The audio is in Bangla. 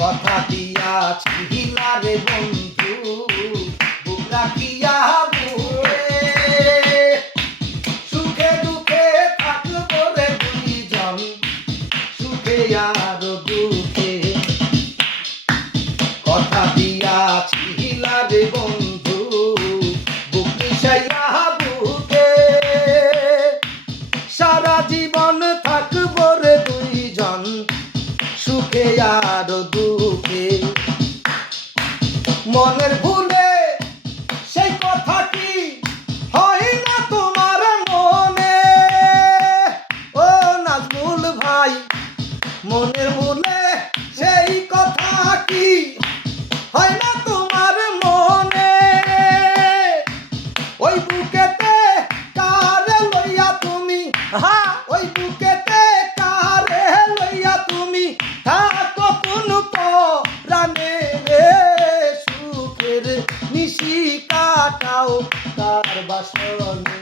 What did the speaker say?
কথা দিয়াছিলা রে বন্ধু বুক রাখিয়া বুকে সুখে দুঃখে থাকবো রে দুইজন সুখে আর দুঃখে কথা দিয়াছিলা রে বন্ধু বুক মিশাইয়া বুকে সারা জীবন থাকবো রে দুইজন সুখে আর দুঃখে মনের ভুলে সেই কথা কি হয় না তোমার মনে ও নাজমুল ভাই মনের ভুলে সেই কথা কি হয় না তোমার মনে ওই বুকেতে কারে লইয়া তুমি ওই বুকেতে কারে লইয়া তুমি থাকো কোন প্রাণে রে সুখের নিশি কাটাও তার বাসনে।